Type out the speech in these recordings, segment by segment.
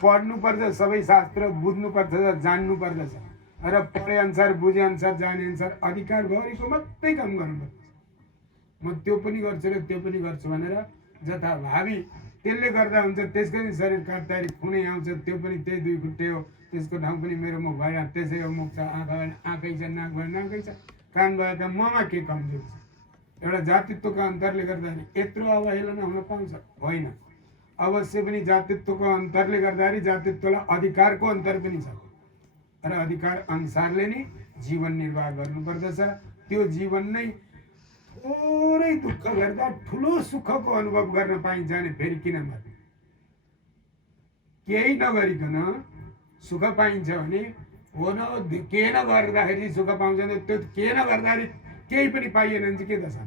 पढ्नु पर्छ, सबै शास्त्र बुझ्नु पर्छ, जान्नु पर्दछ र पढे अनुसार बुझे अनुसार जाने अनुसार अधिकार भएको मात्रै काम गर्नुपर्छ। म त्यो पनि गर्छु र त्यो पनि गर्छु भनेर जथाभावी त्यसले गर्दा हुन्छ। त्यसको नि शरीर काट्दाखेरि खुनै आउँछ, त्यो पनि त्यही दुई खुट्टे हो, त्यसको ठाउँ पनि मेरो मुख भएन, त्यसै हो मुख छ, आँखा भएन आँखै छ, नाक भएन नाकै छ, कान भयो त ममा के कमजोर छ। एउटा जातित्वको अन्तरले गर्दाखेरि यत्रो अवहेलना हुन पाउँछ? होइन। अवश्य पनि जातित्वको अन्तरले गर्दाखेरि जातित्वलाई अधिकारको अन्तर पनि छ र अधिकार अनुसारले नै जीवन निर्वाह गर्नुपर्दछ। त्यो जीवन नै थोरै दुःख गर्दा ठुलो सुखको अनुभव गर्न पाइन्छ भने फेरि किन मर्ने? केही नगरिकन सुख पाइन्छ भने हो न, के नगर्दाखेरि सुख पाउँछ भने त्यो के नगर्दाखेरि केही पनि पाइएन भने चाहिँ के दशा?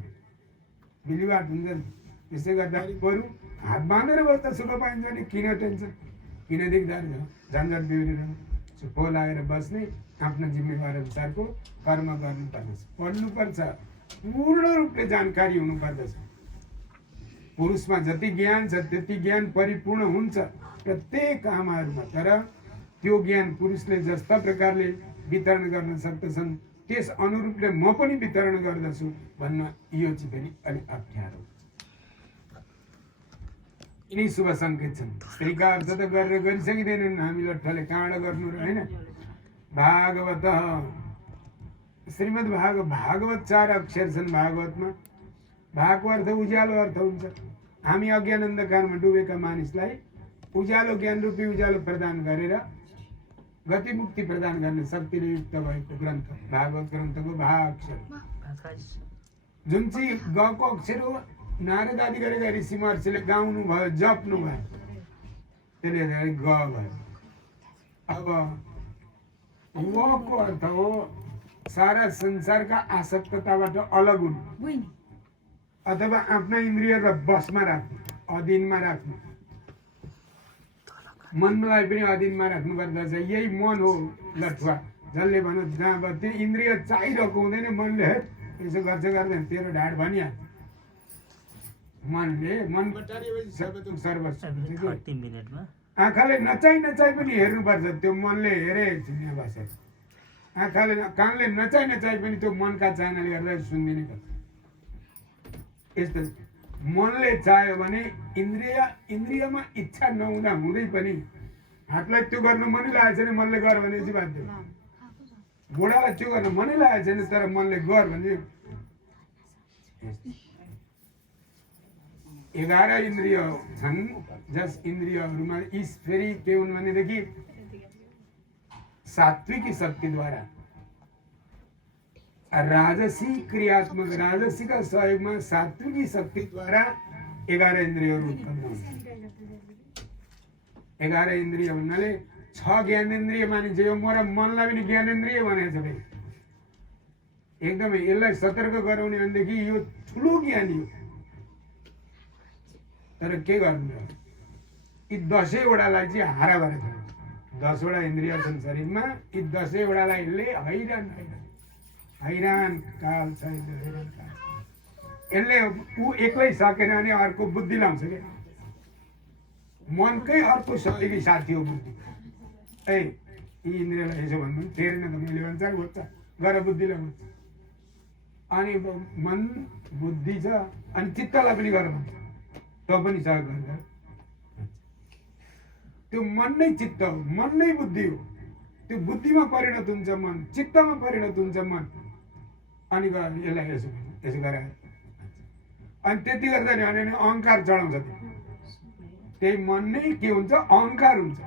बिलिवाट हुन्छ नि। त्यसै गर्दाखेरि बरु हात बाँधेर बस्दा सुख पाइन्छ भने किन टेन्सन, किन दिगदार छ? झन्झट बिउरिनु फो लागेर बस्ने, आफ्नो जिम्मेवार अनुसारको कर्म गर्नुपर्दछ। पढ्नुपर्छ, पूर्ण रूपले जानकारी हुनुपर्दछ। पुरुषमा जति ज्ञान छ त्यति ज्ञान परिपूर्ण हुन्छ प्रत्येक आमाहरूमा। तर त्यो ज्ञान पुरुषले जस्ता प्रकारले वितरण गर्न सक्दछन् त्यस अनुरूपले म पनि वितरण गर्दछु भन्न यो चाहिँ फेरि अलिक अप्ठ्यारो हुन्छ। यिनी शुभ सङ्केत छन्। स्त्रीका अर्थ त गरेर गरिसकिँदैनन् हामी लट्ठाले काँडा गर्नु र होइन। भागवत श्रीमद् भागवत 4 अक्षर छन् भागवतमा। भागको अर्थ उज्यालो अर्थ हुन्छ। हामी अज्ञान अन्धकारमा डुबेका मानिसलाई उज्यालो ज्ञान रूपी उज्यालो प्रदान गरेर गति मुक्ति प्रदान गर्ने शक्तिले युक्त भएको ग्रन्थ भागवत ग्रन्थको भा अक्षर, जुन चाहिँ गको अक्षर हो। नारद आदि गरेका ऋषि महर्षिले गाउनु भयो, जप्नु भयो, त्यसले ग भयो। अब वको अर्थ हो सारा संसारका आसक्तताबाट अलग हुनु अथवा आफ्ना इन्द्रियलाई बसमा राख्नु, अधीनमा राख्नु। मनलाई पनि अधीनमा राख्नु पर्दछ। यही मन हो लठुवा, जसले भनौँ जहाँ त्यो इन्द्रिय चाहिरहेको हुँदैन, मनले यसो गर्छ गर्दैन तेरो ढाड भनिहाल्छ। मनले मन आँखाले नचाइ पनि हेर्नुपर्छ। त्यो मनले हेरे दुनियाँ बसेर, आँखाले कानले नचाइ पनि त्यो मनका चाहनाले गर्दा सुनिदिने गर्छ। यस्तो मनले चाह्यो भने इन्द्रियमा इच्छा नहुँदा हुँदै पनि हातलाई त्यो गर्न मनै लागेको छैन, मनले गर भने चाहिँ बाध्य। बुढालाई त्यो गर्न मनै लागेको छैन तर मनले गर भने 11 इन्द्रिय छन्। जस इन्द्रियहरूमा यी फेरि के हुन् भनेदेखि सात्विकी शक्तिद्वारा राजसी क्रियात्मक राजसीका सहयोगमा सात्विकी शक्तिद्वारा 11 इन्द्रियहरू उत्पन्न हुन्छ। 11 इन्द्रिय भन्नाले 6 ज्ञानेन्द्रिय मानिन्छ। यो म र मनलाई पनि ज्ञानेन्द्रिय भनेको छ भाइ। एकदमै यसलाई सतर्क गराउने भनेदेखि यो ठुलो ज्ञानी हो। तर के गर्नु, यी 10 वटालाई चाहिँ हारा भएर छ। 10 वटा इन्द्रिय छन् शरीरमा, यी 10 वटालाई हैरान काल छ। यसले ऊ एक्लै सकेन भने अर्को बुद्धि लाउँछ क्या। मनकै अर्को सहयोगी साथी हो बुद्धि। यी इन्द्रियलाई यसो भन्नु फेरेन त मैले भन्छ खोज्छ गर बुद्धिलाई खोज्छ। अनि मन बुद्धि छ अनि चित्तलाई पनि गर भन्छ, त पनि सहयोग गर्छ। त्यो मन नै चित्त हो, मन नै बुद्धि हो। त्यो बुद्धिमा परिणत हुन्छ मन, चित्तमा परिणत हुन्छ मन। अनि यसलाई यसो गरायो अनि त्यति गर्दा नि भने अहङ्कार चढाउँछ। त्यही मन नै के हुन्छ, अहङ्कार हुन्छ।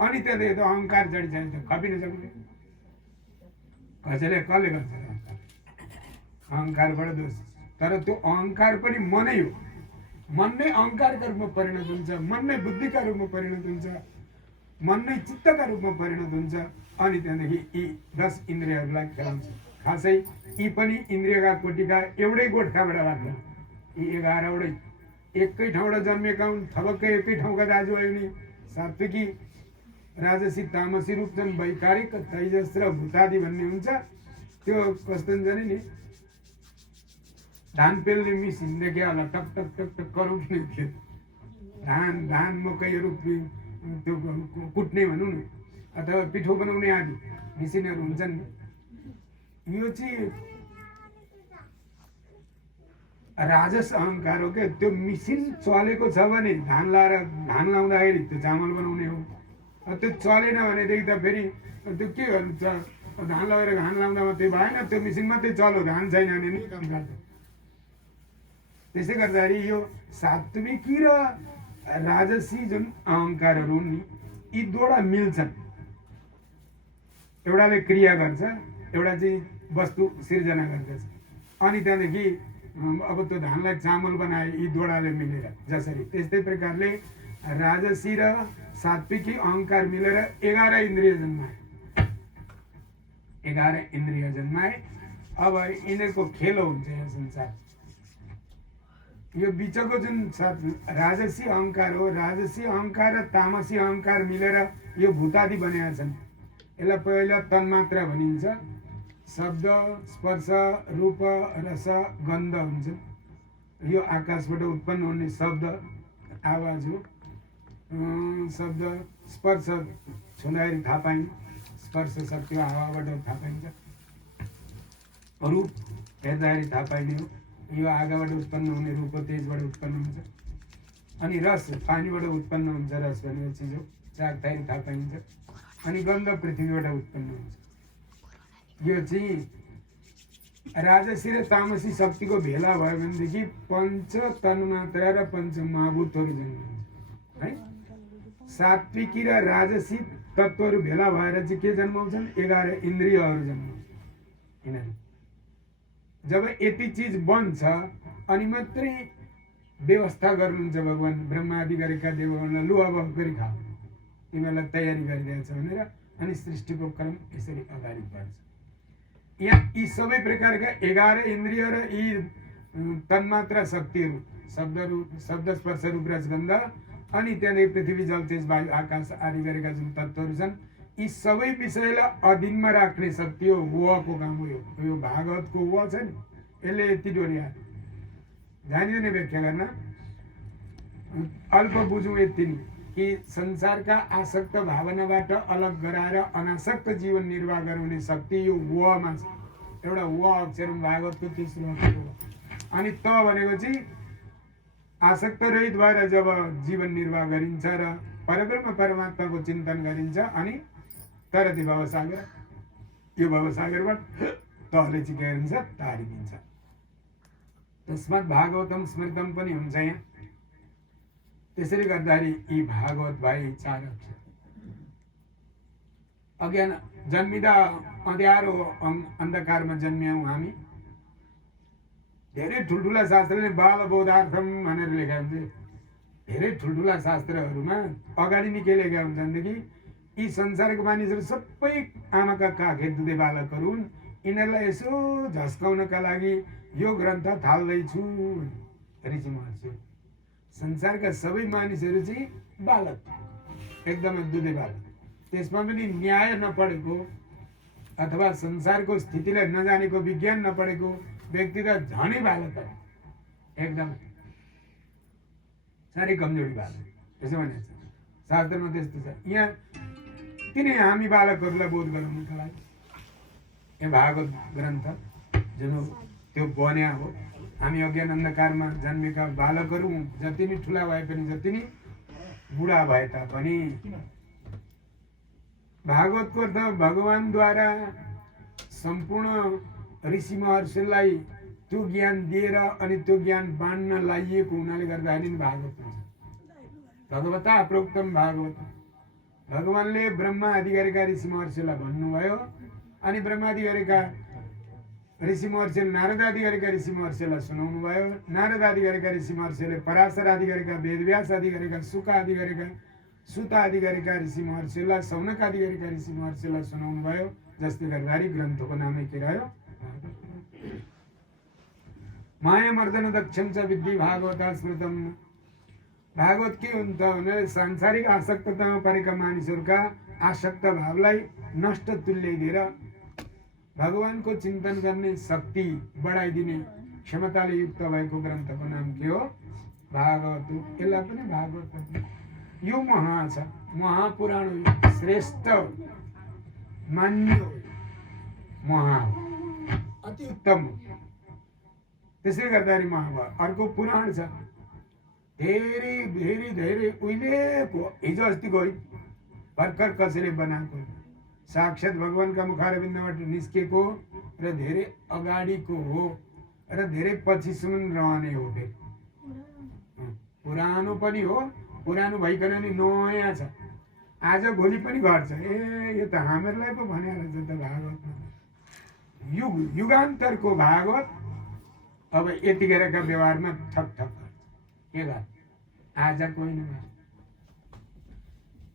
अनि त्यसले त अहङ्कार चढिसकेको खपिन सक्दैन। कसले गर्छ अहङ्कारबाट दोष। तर त्यो अहङ्कार पनि मनै हो। मन नै अहङ्कारका रूपमा परिणत हुन्छ, मन नै बुद्धिका रूपमा परिणत हुन्छ, मन नै चित्तका रूपमा परिणत हुन्छ। अनि त्यहाँदेखि यी 10 इन्द्रियहरूलाई खेलाउँछ। खासै यी पनि इन्द्रियका कोटिका एउटै गोठखाबाट लाग्छ। यी 11 वटै एकै ठाउँबाट जन्मेका हुन्, थपक्कै एकै ठाउँका दाजुभाइ हुने। सात्विकी राजसी तामसी रूप छन्, वैकारिक तैजस र भूतादि भन्ने हुन्छ। त्यो कस्तो हुन्छ नि धान पेल्ने मिसिन देखे होला, टक टक टक टक कराउँने थियो। धान मकैहरू त्यो कुट्ने भनौँ न, अथवा पिठो बनाउने आदि मिसिनहरू हुन्छन् नि। यो चाहिँ राजस अहङ्कार हो क्या। त्यो मिसिन चलेको छ भने धान लाउँदाखेरि त्यो चामल बनाउने हो। त्यो चलेन भनेदेखि त फेरि त्यो के गर्नु, धान लगेर घान लाउँदा मात्रै भएन, त्यो मिसिन मात्रै चल्यो, धान छैन भने नि काम गर्छ। त्यसै गर्दाखेरि यो सात्विकी र राजसी जुन अहङ्कारहरू हुन् नि, यी दुईवटा मिल्छन्। एउटाले क्रिया गर्छ, एउटा चाहिँ वस्तु सिर्जना गर्दछ। अनि त्यहाँदेखि अब त्यो धानलाई चामल बनाए यी दुईवटाले मिलेर। जसरी त्यस्तै प्रकारले राजसी र सात्विकी अहङ्कार मिलेर 11 इन्द्रिय जन्माए। 11 इन्द्रिय जन्माए। अब यिनीहरूको खेलो हुन्छ यो संसार। यो बिचको जुन राजसी अहङ्कार हो, राजसी अहङ्कार र तामसी अहङ्कार मिलेर यो भूतादि बनेका छन्। यसलाई पहिला तन्मात्रा भनिन्छ। शब्द, स्पर्श, रूप, रस, गन्ध हुन्छ। यो आकाशबाट उत्पन्न हुने शब्द आवाज हो। शब्द, स्पर्श छुँदाखेरि थाहा पाइन्छ, स्पर्श शक्ति हावाबाट थाहा पाइन्छ। रूप हेर्दाखेरि थाहा पाइने हो, यो आगाबाट उत्पन्न हुने रूप हो, तेजबाट उत्पन्न हुन्छ। अनि रस पानीबाट उत्पन्न हुन्छ, रस भन्ने चिज हो, चाख्दाखेरि थाहा पाइन्छ। अनि गन्ध पृथ्वीबाट उत्पन्न हुन्छ। यो चाहिँ राजसी र तामसी शक्तिको भेला भयो भनेदेखि पञ्च तन्मात्रा र पञ्च महाभूतहरू जन्माउँछ है। सात्विकी र राजसी तत्त्वहरू भेला भएर चाहिँ के जन्माउँछन्? 11 इन्द्रियहरू जन्माउँछ। यिनीहरू जब यति चिज बन्छ अनि मात्रै व्यवस्था गर्नुहुन्छ भगवान् ब्रह्मादि गरेका देवगणलाई, लु अब गरी खाऊ, तिमीहरूलाई तयारी गरिरहेछ भनेर। अनि सृष्टिको क्रम यसरी अगाडि बढ्छ। यहाँ यी सबै प्रकारका 11 इन्द्रिय र यी तन्मात्रा शक्तिहरू, शब्द, स्पर्श, रूप, रस, गन्ध, अनि त्यहाँदेखि पृथ्वी, जल, तेज, वायु, आकाश आदि गरेका जुन तत्त्वहरू छन्, यी सबै विषयलाई अधीनमा राख्ने शक्ति हो। वको काम हो यो भागवतको व छ नि, यसले यति डोर्या जानिँदैन व्याख्या गर्न। अल्प बुझौँ यति नि कि संसारका आसक्त भावनाबाट अलग गराएर अनासक्त जीवन निर्वाह गराउने शक्ति यो वमा छ। एउटा व अक्षर भागवतको तेस्रो अक्षर हो। अनि त भनेको चाहिँ आसक्त रहित भएर जब जीवन निर्वाह गरिन्छ र परब्रह्म परमात्माको चिन्तन गरिन्छ, अनि तर त्यो भवसागर, यो भवसागरबाट तहले चाहिँ के गरिन्छ? तारिदिन्छ। तस्मात् भागवतम स्मृतम पनि हुन्छ यहाँ। त्यसरी गर्दाखेरि यी भागवत भाइ 4 अक्षर। अज्ञान जन्मिँदा अँध्यारो अन्धकारमा जन्म्यौँ हामी। धेरै ठुल्ठुला शास्त्रले बालबोधार्थम भनेर लेखा हुन्छ। धेरै ठुल्ठुला शास्त्रहरूमा अगाडि नै के लेखा हुन्छ भनेदेखि यी संसारको मानिसहरू सबै आमाका काखे दुधे बालकहरू हुन्, यिनीहरूलाई यसो झस्काउनका लागि यो ग्रन्थ थाल्दैछु ऋषि महर्षि। संसारका सबै मानिसहरू चाहिँ बालक, एकदमै दुधे बालक। त्यसमा पनि न्याय नपढेको अथवा संसारको स्थितिलाई नजानेको, विज्ञान नपढेको व्यक्ति त झनै बालक हो, एकदमै साह्रै कमजोरी बालक। त्यसो भनेको छ शास्त्रमा, त्यस्तो छ। यहाँ किन हामी बालकहरूलाई बोध गराउनुको लागि यो भागवत ग्रन्थ जुन त्यो बन्या हो। हामी अज्ञान अन्धकारमा जन्मेका बालकहरू जति नै ठुला भए पनि, जति नै बुढा भए तापनि भागवतको अर्थ भगवानद्वारा सम्पूर्ण ऋषि महर्षिलाई त्यो ज्ञान दिएर अनि त्यो ज्ञान बाँड्न लागिएको हुनाले गर्दाखेरि भागवत हुन्छ। भगवता प्रोक्तम भागवत। भगवानले ब्रह्मा आदि गरेका ऋषि महर्षिलाई भन्नुभयो, अनि ब्रह्मा आदि गरेका ऋषि महर्षिले नारद आदि गरेका ऋषि महर्षिलाई सुनाउनु भयो। नारद आदि गरेका ऋषि महर्षिले पराशर आदि गरेका, वेदव्यास आदि गरेका, सुक आदि गरेका, सुत आदि गरेका ऋषि महर्षिलाई, सौनक आदि गरेका ऋषि महर्षिलाई सुनाउनु भयो। जसले गर्दाखेरि ग्रन्थको नामै के रह्यो? माया मर्दन दक्षम च विद्धि भागवता स्मृतम। भागवत के हुन्छ भने सांसारिक आसक्ततामा परेका मानिसहरूका आसक्त भावलाई नष्ट तुल्याइदिएर भगवानको चिन्तन गर्ने शक्ति बढाइदिने क्षमताले युक्त भएको ग्रन्थको नाम के हो? भागवत हो, यसलाई पनि भागवत भन्छ। यो महा छ, महापुराण हो, श्रेष्ठ मान्य हो, महा हो, अति उत्तम हो। त्यसले गर्दाखेरि महाभारत। अर्को पुराण छ, धेरै धेरै धेरै उहिलेको, हिजो अस्तिको होइन, भर्खर कसैले बनाएको, साक्षात भगवानका मुखारविन्दबाट निस्केको र धेरै अगाडिको हो र धेरै पछिसम्म रहने हो। फेरि पुरानो पनि हो, पुरानो भइकन नि नयाँ छ, आज भोलि पनि घट्छ। ए यो त हामीहरूलाई पो भने रहेछ त भागवतमा, युग युगान्तरको भागवत अब यतिखेरका व्यवहारमा ठक ठक गर्छ। के गर्छ, आज कोही न,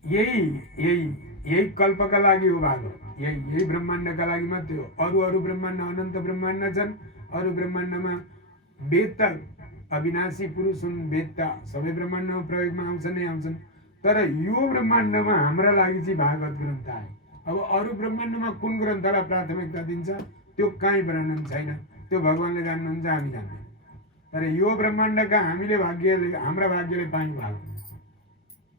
यही यही यही कल्पका लागि हो भागवत, यही ब्रह्माण्डका लागि मात्रै हो। अरू अरू ब्रह्माण्ड अनन्त ब्रह्माण्ड छन्, अरू ब्रह्माण्डमा वेदता अविनाशी पुरुष हुन्, वेदता सबै ब्रह्माण्डमा प्रयोगमा आउँछन् नै आउँछन्। तर यो ब्रह्माण्डमा हाम्रा लागि चाहिँ भागवत ग्रन्थ आयो। अब अरू ब्रह्माण्डमा कुन ग्रन्थलाई प्राथमिकता दिन्छ त्यो कहीँ वर्णन छैन, त्यो भगवानले जान्नुहुन्छ, हामी जान्दैन। तर यो ब्रह्माण्डका हामीले भाग्यले, हाम्रा भाग्यले पायौँ भागवत।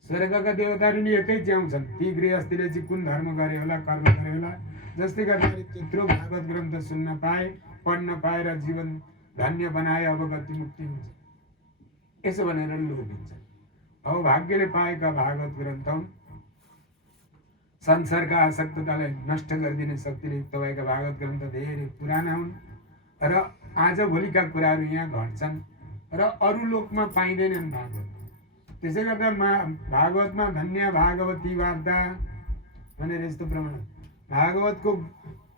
स्वर्गका देवताहरू नि यतै च्याउँछन्, ती गृहस्थीले चाहिँ कुन धर्म गरे होला, कर्म गरे होला, जसले गर्दाखेरि त्यत्रो भागवत ग्रन्थ सुन्न पाए, पढ्न पाएर जीवन धन्य बनाए, अब गति मुक्ति हुन्छ, यसो भनेर लोभिन्छ। अब भाग्यले पाएका भागवत ग्रन्थ संसारका आसक्ततालाई नष्ट गरिदिने शक्तिले युक्त भएका भागवत ग्रन्थ धेरै पुराना हुन् र आजभोलिका कुराहरू यहाँ घट्छन् र अरू लोकमा पाइँदैनन् भागवत। त्यसै गर्दा भागवतमा धन्य भागवती वार्ता भनेर यस्तो प्रमाण, भागवतको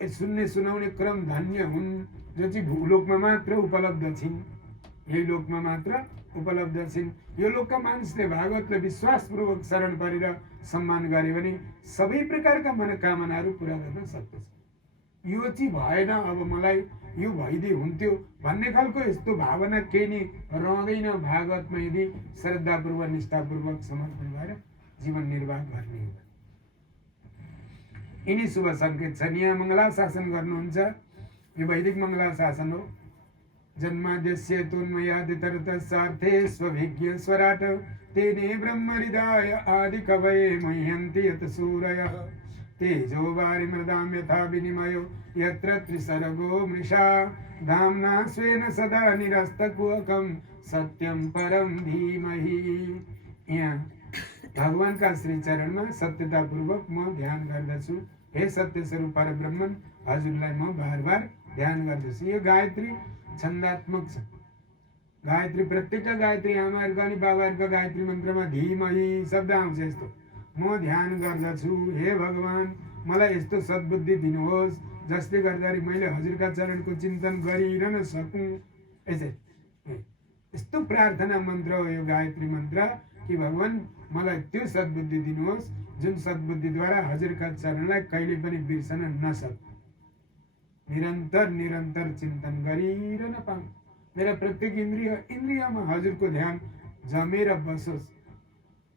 सुन्ने सुनाउने क्रम धन्य हुन्, जो चाहिँ भूलोकमा मात्र उपलब्ध छिन्, यही लोकमा मात्र उपलब्ध छिन्। यो लोकका मानिसले भागवतलाई विश्वासपूर्वक शरण परेर सम्मान गरे भने सबै प्रकारका मनोकामनाहरू पूरा गर्न सक्दछ। यो चाहिँ भएन, अब मलाई यो भइदिए हुन्थ्यो भन्ने खालको यस्तो भावना केही नै रहँदैन भागवतमा, यदि श्रद्धापूर्वक निष्ठापूर्वक समर्पण भएर जीवन निर्वाह गर्ने हो। यिनी शुभ सङ्केत छन्। यहाँ मङ्गला शासन गर्नुहुन्छ, यो वैदिक मङ्गला शासन हो। जन्माद्यस्य तोन्मयादितरतस्सार्थे स्वभिज्ञ स्वराट तेने ब्रह्म हृदय आदि कवये मह्यन्ति यत सूरयः तेजो वारिमृदां यथा विनिमयो यत्र त्रिसर्गो मृषा धाम्ना स्वेन सदा निरस्तकुहकं सत्यं परं धीमहि। यहाँ भगवानका श्री चरणमा सत्यतापूर्वक म ध्यान गर्दछु। हे सत्य स्वरूप परब्रह्मन, हजुरलाई म बार बार ध्यान गर्दछु। यो गायत्री छन्दात्मक छ। गायत्री, प्रत्येक गायत्री आमाहरूको अनि बाबाहरूको गायत्री मन्त्रमा धीमहि शब्द आउँछ। यस्तो म ध्यान गर्दछु, हे भगवान मलाई यस्तो सद्बुद्धि दिनुहोस् जसले गर्दाखेरि मैले हजुरका चरणको चिन्तन गरिरहन सकूँ। यस्तो प्रार्थना मन्त्र हो यो गायत्री मन्त्र कि भगवान मलाई त्यो सद्बुद्धि दिनुहोस् जुन सद्बुद्धिद्वारा हजुरका चरणलाई कहिले पनि बिर्सन नसक्छु, निरन्तर निरन्तर चिन्तन गरिरहन पाऊँ। मेरा प्रत्येक इन्द्रियमा हजुरको ध्यान जमेर बसोस्,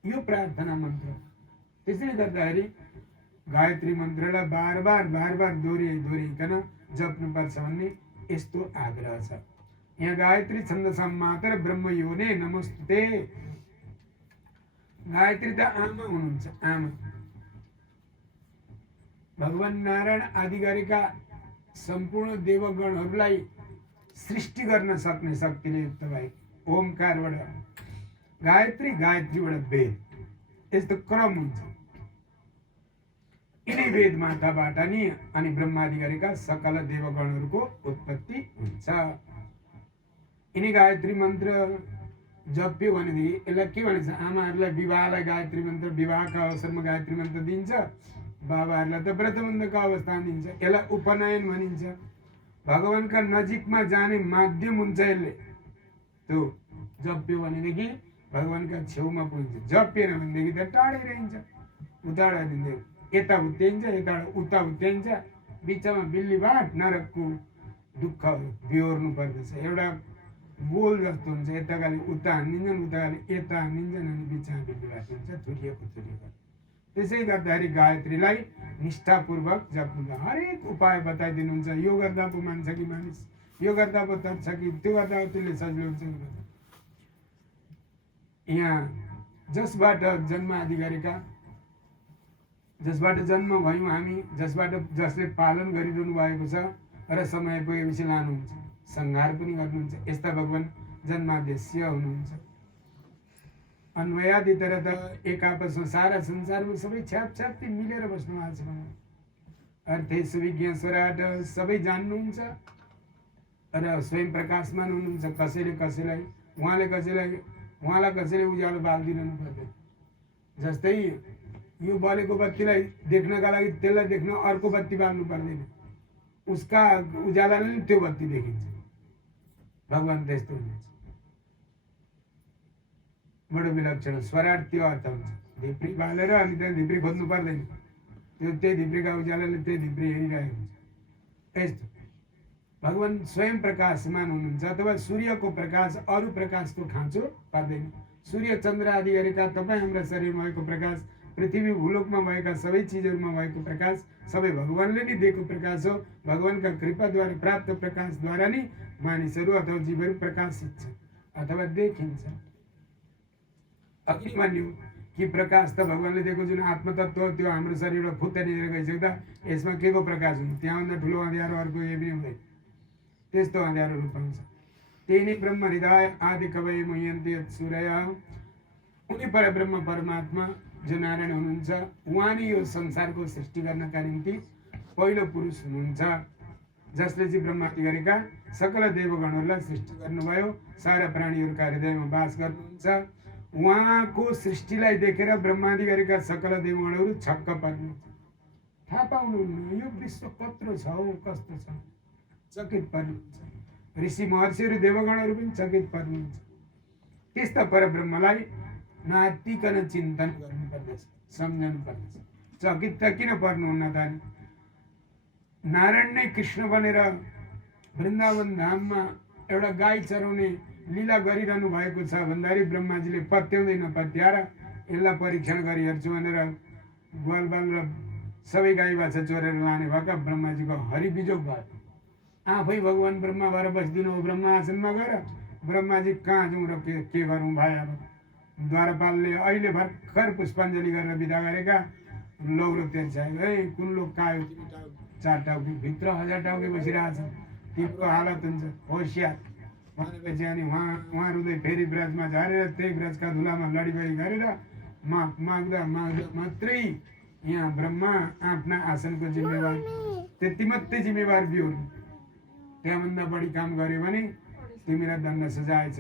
यो प्रार्थना मन्त्र। त्यसैले गर्दाखेरि गायत्री मन्त्रलाई बार बार दोहोऱ्याइकन जप्नुपर्छ भन्ने यस्तो आग्रह छ। यहाँ गायत्री छन्दसां मातर ब्रह्म योने नमस्ते। गायत्री त आमा हुनुहुन्छ, आमा। भगवान नारायण आदि गरेका सम्पूर्ण देवगणहरूलाई सृष्टि गर्न सक्ने शक्तिले युक्त भए ओमकारबाट गायत्री, गायत्रीबाट वेद, यस्तो क्रम हुन्छ। यिनै वेद माताबाट नि अनि ब्रह्मादि गरेका सकल देवगणहरूको उत्पत्ति हुन्छ। यिनी गायत्री मन्त्र जप्यो भनेदेखि यसलाई के भनिन्छ, आमाहरूलाई विवाहलाई गायत्री मन्त्र, विवाहका अवसरमा गायत्री मन्त्र दिन्छ, बाबाहरूलाई त व्रतबन्धको अवस्थामा दिन्छ। यसलाई उपनयन भनिन्छ। भगवानका नजिकमा जाने माध्यम हुन्छ यसले। त्यो जप्यो भनेदेखि भगवानका छेउमा पुगिन्छ, जपिएन भनेदेखि त टाढै रहन्छ। उताबाट दिँदै यता हुत्याइन्छ, यताबाट उता हुत्याइन्छ, बिचमा बिल्लीबाट नरकको दुःख बिहोर्नु पर्दछ। एउटा बोल जस्तो हुन्छ, यताकाले उता हानिदिन्छन्, उताकाले यता हानिदिन्छन्, अनि बिचमा बिल्लीबाट हुन्छ, थुरिएको। त्यसै गर्दाखेरि गायत्रीलाई निष्ठापूर्वक जप्नु, हरेक उपाय बताइदिनुहुन्छ। यो गर्दा पो मान्छ कि मानिस, यो गर्दा पो तर्छ कि त्यो गर्दा त्यसले सजिलो हुन्छ। यहाँ जसबाट जन्म आदि गरेका, जसबाट जन्म भयौँ हामी, जसबाट जसले पालन गरिरहनु भएको छ र समय पुगेपछि लानुहुन्छ, संहार पनि गर्नुहुन्छ, यस्ता भगवान जन्मादेश्य हुनुहुन्छ। अन्वयादि तरह त एक आपसमा सारा संसारमा सबै छ्यापछ्याप्ती मिलेर बस्नु भएको छ भगवान। अर्थे सुविज्ञ स्वराट सबै जान्नुहुन्छ र स्वयं प्रकाशमान हुनुहुन्छ। कसैले कसैलाई उहाँलाई कसैले उज्यालो बालिदिनु पर्दैन। जस्तै यो बलेको बत्तीलाई देख्नका लागि त्यसलाई देख्न अर्को बत्ती बाल्नु पर्दैन, उसका उज्यालाले नै त्यो बत्ती देखिन्छ। भगवान त्यस्तो हुनुहुन्छ, बडो विलक्षण। स्वराट त्यो अर्थ हुन्छ, धिप्री बालेर अनि त्यहाँ धिप्री खोज्नु पर्दैन, त्यो त्यही धिप्रीका उज्यालाले त्यही धिप्री हेरिरहेको हुन्छ। यस्तो भगवान स्वयं प्रकाशमान हुनुहुन्छ। अथवा सूर्यको प्रकाश अरू प्रकाशको खाँचो पर्दैन। सूर्य चन्द्र आदि गरेका तपाईँ हाम्रा शरीरमा भएको प्रकाश, पृथ्वी भूलोकमा भएका सबै चिजहरूमा भएको प्रकाश सबै भगवानले नै दिएको प्रकाश हो। भगवानका कृपाद्वारा प्राप्त प्रकाशद्वारा नै मानिसहरू अथवा जीवहरू प्रकाशित छ अथवा देखिन्छ। अघि मान्यो कि प्रकाश त भगवानले दिएको जुन आत्मतत्व हो त्यो हाम्रो शरीरमा फुत्ता निजेर गइसक्दा यसमा के को प्रकाश हुनु, त्यहाँभन्दा ठुलो अँध्यारो अर्को केही पनि हुँदैन। त्यस्तो अँध्यारोहरू पाउँछ। त्यही नै ब्रह्म हृदय आदि कवय मुह्यन्ते सूर्य, उनी परब्रह्म परमात्मा जो नारायण हुनुहुन्छ, उहाँ नै यो संसारको सृष्टि गर्नका निम्ति पहिलो पुरुष हुनुहुन्छ, जसले चाहिँ ब्रह्मादि गरेका सकल देवगणहरूलाई सृष्टि गर्नुभयो, सारा प्राणीहरूका हृदयमा वास गर्नुहुन्छ। उहाँको सृष्टिलाई देखेर ब्रह्मादि गरेका सकल देवगणहरू छक्क पर्नुहुन्छ, थाहा पाउनुहुन्न यो विश्व कत्रो छ हौ, कस्तो छ, चकित पर्नुहुन्छ। ऋषि महर्षिहरू देवगणहरू पनि चकित पर्नुहुन्छ। त्यस्ता परब्रह्मलाई नातिकन चिन्तन गर्नुपर्दछ, सम्झनु पर्दछ। चकित त किन पर्नुहुन्न त? नारायण नै कृष्ण बनेर वृन्दावन धाममा एउटा गाई चराउने लीला गरिरहनु भएको छ भन्दाखेरि ब्रह्माजीले पत्याउँदै नपत्याएर यसलाई परीक्षण गरी हेर्छु भनेर ग्वालबाल र सबै गाई बाछा चोरेर लाने भएका ब्रह्माजीको हरिबिजोग भयो। आफै भगवान ब्रह्मा भएर बसिदिनु हो ब्रह्मा आसनमा गएर। ब्रह्माजी कहाँ जाउँ र के गरौँ भाइ? अब द्वारपालले अहिले भर्खर पुष्पाञ्जली गरेर विदा गरेका लौरो तेर्छायो, है कुन लोक कायो चार टाउकी भित्र 1000 टाउके बसिरहेछ, तिम्रो हालत हुन्छ होसियार भनेपछि अनि उहाँ रुँदै फेरि ब्रजमा झरेर त्यही ब्रजका धुलामा लडीबडी गरेर माग्दा मात्रै यहाँ ब्रह्मा आफ्ना आसनको जिम्मेवार त्यति मात्रै जिम्मेवार बिहोर्नु, त्यहाँभन्दा बढी काम गर्यो भने तिमीलाई दण्ड सजाएछ।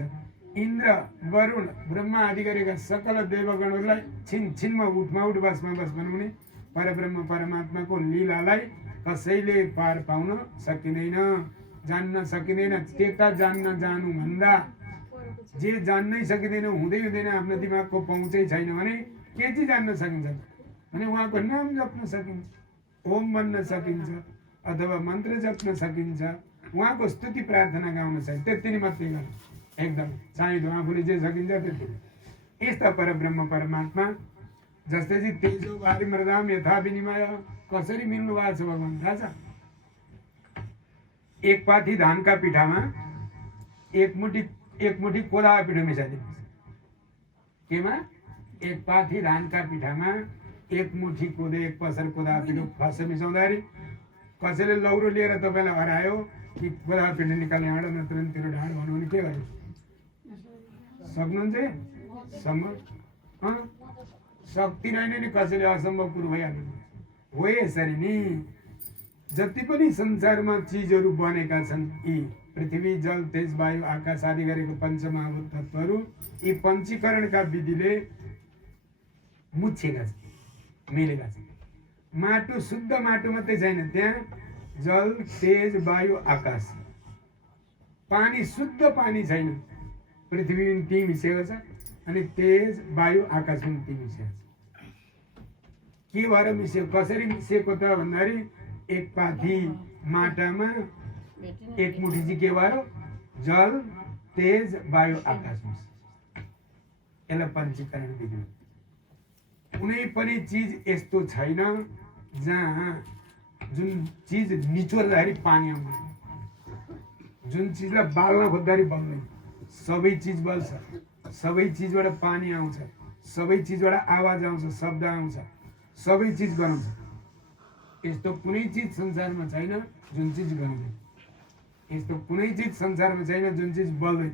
इन्द्र वरुण ब्रह्मा आदि गरेका सकल देवगणहरूलाई छिनमा उठमा उठ बसमा बस बनाउने परब्रह्म परमात्माको लीलालाई कसैले पार पाउन सकिँदैन, जान्न सकिँदैन। त्यता जान्न जानु भन्दा जे जान्नै सकिँदैन, हुँदै हुँदैन, आफ्नो दिमागको पहुँचै छैन भने के चाहिँ जान्न सकिन्छ भने उहाँको नाम जप्न सकिन्छ, ओम भन्न सकिन्छ अथवा मन्त्र जप्न सकिन्छ, उहाँको स्तुति प्रार्थना गाउन सकिन्छ। त्यति नै मात्रै गर्नु एकदम चाहिँदो, आफूले जे सकिन्छ त्यति। यस्ता परब्रह्म परमात्मा जस्तै चाहिँ तेजो वारी मृदाम यथा विनिमय कसरी मिल्नु भएको छ भगवान थाहा छ? एक पाथी धानका पिठामा एक मुठी कोदाको पिठो मिसाइदिनुहोस्। केमा? एक पाथी धानका पिठामा एक मुठी कोदो एक पसर कोदाको पिठो फर्स्ट मिसाउँदाखेरि कसैले लौरो लिएर तपाईँलाई हरायो कि कोदाको पिठो निकाल्ने हाँड नत्र तेरो ढाड भन्नु भने के गर्नु सक्नुहुन्छ? सम्भव सक्दिनँ नि, कसैले असम्भव कुरो भइहाल्नु हो। यसरी नि जति पनि संसारमा चिजहरू बनेका छन्, यी पृथ्वी जल तेज वायु आकाश आदि गरेको पञ्चमहाभूत तत्त्वहरू यी पञ्चीकरणका विधिले मुछेका छन्, मिलेका छन्। माटो शुद्ध माटो मात्रै छैन, त्यहाँ जल तेज वायु आकाश, पानी शुद्ध पानी छैन, पृथ्वी पनि ती मिसिएको छ अनि तेज वायु आकाश पनि ती मिसिएको छ। के भएर मिसियो, कसरी मिसिएको त भन्दाखेरि एक पाथी माटामा एक मुठी चाहिँ के भयो? जल तेज वायु आकाश मिसियो। यसलाई पञ्चीकरण विधि। कुनै पनि चिज यस्तो छैन जहाँ जुन चिज निचोर्दाखेरि पानी आउँदैन, जुन चिजलाई बाल्न खोज्दाखेरि बल्दैन, सबै चिज बल्छ। सबै चिजबाट पानी आउँछ, सबै चिजबाट आवाज आउँछ, शब्द आउँछ, सबै चिज गराउँछ। यस्तो कुनै चिज संसारमा छैन जुन चिज गराउँदैन। यस्तो कुनै चिज संसारमा छैन जुन चिज बल्दैन।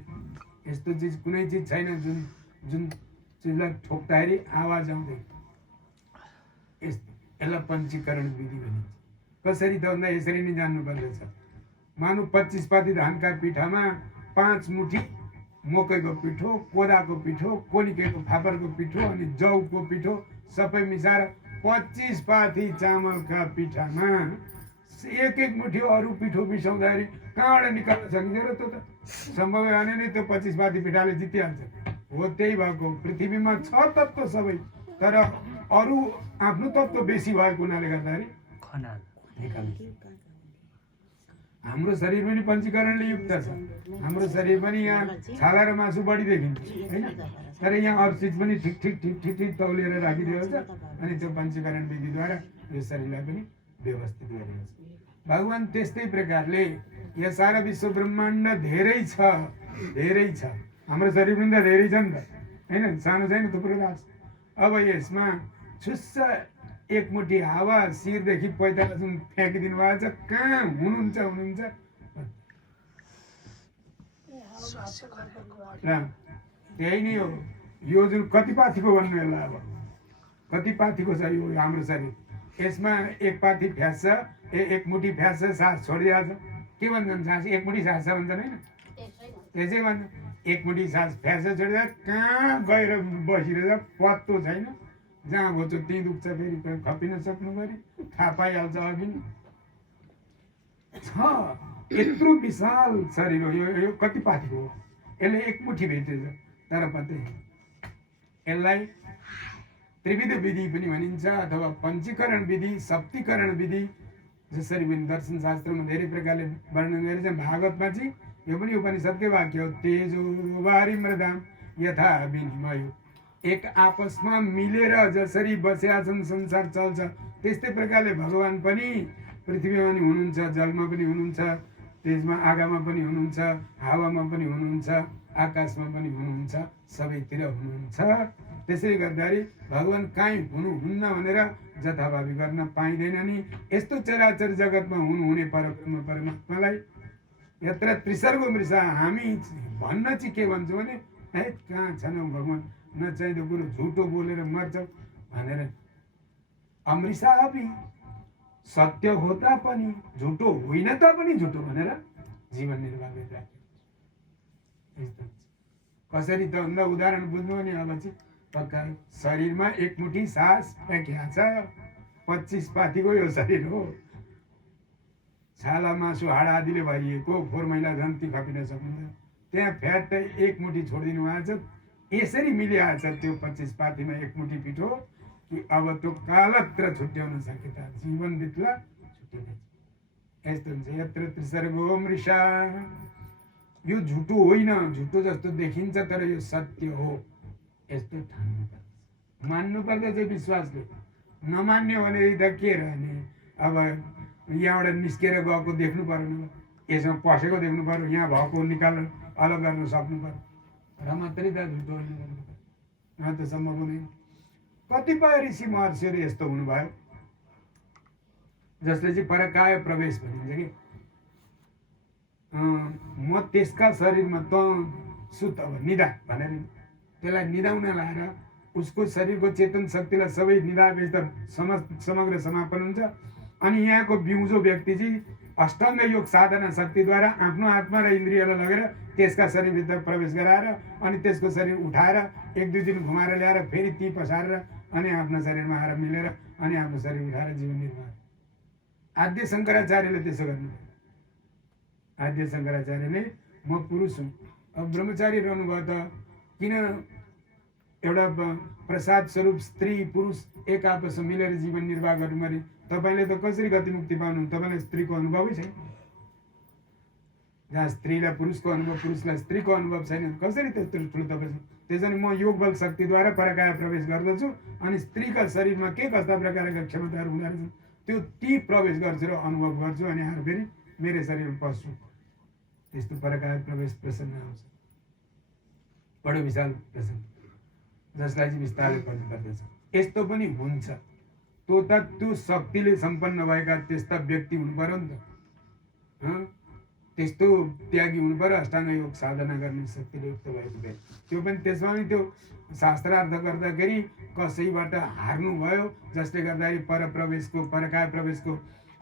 यस्तो चिज कुनै चिज छैन जुन जुन चिजलाई ठोक्दाखेरि आवाज आउँदैन। यस्तो यसलाई पञ्चीकरण विधि भनिन्छ। कसरी त भन्दा यसरी नै जान्नु पर्दछ। मानु 25 पाती धानका पिठामा 5 मुठी मकैको पिठो, कोदाको पिठो, कोनिकेको फापरको पिठो अनि जौको पिठो सबै मिसाएर 25 पाथी चामलका पिठामा एक मुठी अरू पिठो मिसाउँदाखेरि कहाँबाट निकाल्न सकिन्छ र? त्यो त सम्भव भने नै त्यो 25 पाथी पिठाले जितिहाल्छ। हो त्यही भएको पृथ्वीमा छ तत्त्व सबै, तर अरू आफ्नो तत्त्व बेसी भएको हुनाले गर्दाखेरि निकाल्छ। हाम्रो शरीर पनि पञ्चीकरणले युक्त छ। हाम्रो शरीर पनि यहाँ छाला र मासु बढी देखिन्छ होइन, तर यहाँ अरू चिज पनि ठिक ठिक ठिक ठिक ठिक तौलिएर राखिदिएको छ। अनि त्यो पञ्चीकरण विधिद्वारा यो शरीरलाई पनि व्यवस्थित गरेको छ। भगवान् त्यस्तै प्रकारले यहाँ सारा विश्व ब्रह्माण्ड धेरै छ, धेरै छ। हाम्रो शरीर पनि त धेरै छ नि त होइन, सानो छैन, थुप्रो राख्छ। अब यसमा छुस्स एक मुठी हावा शिरदेखि पैतालासम्म फ्याँकिदिनु भएको छ। कहाँ हुनुहुन्छ हुनुहुन्छ त्यही नै हो। यो जुन कति पाथीको भन्नु यसलाई, अब कति पाथीको छ यो हाम्रो शरीर। यसमा एक पाथी फ्याँच्छ, एक मुठी फ्याँच्छ, सास छोडिदिएको छ। के भन्छन्? सास एक मुठी सास छ भन्छन् होइन, त्यसै भन्छ। एक मुठी सास फ्याँच्छ, छोडिदिएको, कहाँ गएर बसिरहेछ पत्तो छैन। जहाँ भोच्छ त्यहीँ दुख्छ, फेरि खपिन सक्नु पऱ्यो, थाहा पाइहाल्छ अघि नै छ। यत्रो विशाल शरीर हो यो कति पाथीको हो? यसले एक मुठी भेटेछ, तर पत्तै यसलाई त्रिविध विधि पनि भनिन्छ अथवा पञ्चीकरण विधि, शक्तिकरण विधि। जसरी पनि दर्शन शास्त्रमा धेरै प्रकारले वर्णन गरेछ। भागवतमा चाहिँ यो पनि उपनिषदकै वाक्य हो, तेजो वारी मृदाम यथा विनिमय। एक आपसमा मिलेर जसरी बसेका छन्, संसार चल्छ, त्यस्तै प्रकारले भगवान् पनि पृथ्वीमा पनि हुनुहुन्छ, जलमा पनि हुनुहुन्छ, तेजमा आगामा पनि हुनुहुन्छ, हावामा पनि हुनुहुन्छ, आकाशमा पनि हुनुहुन्छ, सबैतिर हुनुहुन्छ। त्यसै गर्दाखेरि भगवान् काहीँ हुनुहुन्न भनेर जथाभावी गर्न पाइँदैन नि। यस्तो चराचर जगतमा हुनुहुने परब्रह्म परमात्मालाई यत्र त्रिसर्ग मृषा हामी भन्न चाहिँ के भन्छौँ भने है कहाँ छैन भगवान्, नचाहिँदो कुरो झुटो बोलेर मर्छ भनेर। अमृषा अपि सत्य हो तापनि झुटो होइन तापनि झुटो भनेर जीवन निर्वाह गरिरहेको। कसरी त भन्दा उदाहरण बुझ्नु भने अब चाहिँ पक्का शरीरमा एक मुठी सास फ्याँकिया छ, 25 पाथीको यो शरीर हो। छाला मासु हाड आदिले भरिएको, फोहोर मैला झन्ती खपिन सक्नुहुन्छ। त्यहाँ फ्याट एक मुठी छोडिदिनु भएको छ। यसरी मिलिहाल्छ त्यो 25 पाथीमा एक मुठी पिठो कि अब त्यो कालत्र छुट्याउन सकेता जीवन बित्ला छुट्टिँदैछ। यस्तो हुन्छ। यत्र त्रिसर्गो मृषा, यो झुटो होइन, झुटो जस्तो देखिन्छ तर यो सत्य हो, यस्तो ठान्नुपर्छ, मान्नुपर्छ चाहिँ विश्वासले। नमान्यो भने त के रहने? अब यहाँबाट निस्केर गएको देख्नु परेन, यसमा पसेको देख्नु पर्यो, यहाँ भएको निकालेर अलग गर्न सक्नु पर्यो र मात्रै त झुटो होइन गर्नु पर्यो, न त सम्भव हुँदैन। कतिपय ऋषि महर्षिहरू यस्तो हुनुभयो जसले चाहिँ परकाय प्रवेश भनिन्छ कि म त्यसका शरीरमा त सुत अब निदा भनेर त्यसलाई निदाउन लाएर उसको शरीरको चेतन शक्तिलाई सबै निदावेश त समग्र समापन हुन्छ। अनि यहाँको बिउजो व्यक्ति चाहिँ अष्टाङ्ग योग साधना शक्तिद्वारा आफ्नो आत्मा र इन्द्रियलाई लगेर त्यसका शरीरभित्र प्रवेश गराएर अनि त्यसको शरीर उठाएर 1-2 दिन घुमाएर ल्याएर फेरि ती पसारेर अनि आफ्नो शरीरमा आएर मिलेर अनि आफ्नो शरीर उठाएर जीवन निर्वाह। आद्य शङ्कराचार्यले त्यसो गर्नु। आद्य शङ्कराचार्यले म पुरुष हुँ, अब ब्रह्मचारी रहनुभयो त किन एउटा प्रसाद स्वरूप स्त्री पुरुष एक आपसमा मिलेर जीवन निर्वाह गर्नु पर्ने? तपाईँले त कसरी गति मुक्ति पाउनु? तपाईँलाई स्त्रीको अनुभवै छैन। जहाँ स्त्रीलाई पुरुषको अनुभव, पुरुषलाई स्त्रीको अनुभव छैन, कसरी त्यत्रो ठुलो तपाईँ? त्यसैले म योग बल शक्तिद्वारा परकाय प्रवेश गर्दछु अनि स्त्रीका शरीरमा के कस्ता प्रकारका क्षमताहरू हुँदो रहेछन् त्यो ती प्रवेश गर्छु र अनुभव गर्छु अनि आएर फेरि मेरो शरीरमा पस्छु। त्यस्तो परकाय प्रवेश प्रसन्न आउँछ। बडो विशाल प्रसङ्ग जसलाई चाहिँ बिस्तारै पढ्नुपर्दछ। यस्तो पनि हुन्छ, त्यो शक्तिले सम्पन्न भएका त्यस्ता व्यक्ति हुनु पर्यो नि त। त्यस्तो त्यागी हुनु पर्यो अष्टाङ्ग योग साधना गर्ने शक्तिले युक्त भएको व्यक्ति। त्यो पनि त्यसमा पनि त्यो शास्त्रार्थ गर्दाखेरि कसैबाट हार्नु भयो, जसले गर्दाखेरि परप्रवेशको परकाय प्रवेशको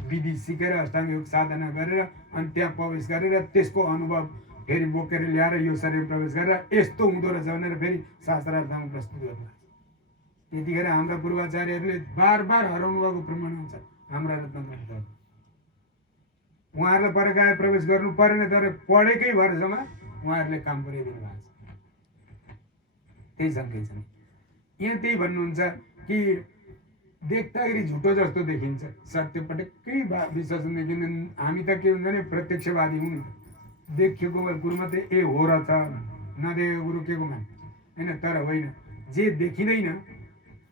विधि सिकेर अष्टाङ्ग योग साधना गरेर अनि त्यहाँ प्रवेश गरेर त्यसको अनुभव फेरि बोकेर ल्याएर यो शरीर प्रवेश गरेर यस्तो हुँदो रहेछ भनेर फेरि शास्त्रार्थमा प्रस्तुत गर्नु। त्यतिखेर हाम्रा पूर्वाचार्यहरूले बार बार हराउनु भएको प्रमाण हुन्छ। हाम्रा रत्नग्रन्थहरू उहाँहरूलाई परकाय प्रवेश गर्नु परेन, तर पढेकै भरसम्म उहाँहरूले काम पुर्याइदिनु भएको छ। त्यही सँगै छन्। यहाँ त्यही भन्नुहुन्छ कि देख्दाखेरि झुटो जस्तो देखिन्छ, सत्य पटक्कै विश्वास देखिँदैन। हामी त के हुन्छ भने प्रत्यक्षवादी हुनु, देखिएको कुरो मात्रै ए हो र छ, नदेखेको कुरो के को मान्छ होइन। तर होइन, जे देखिँदैन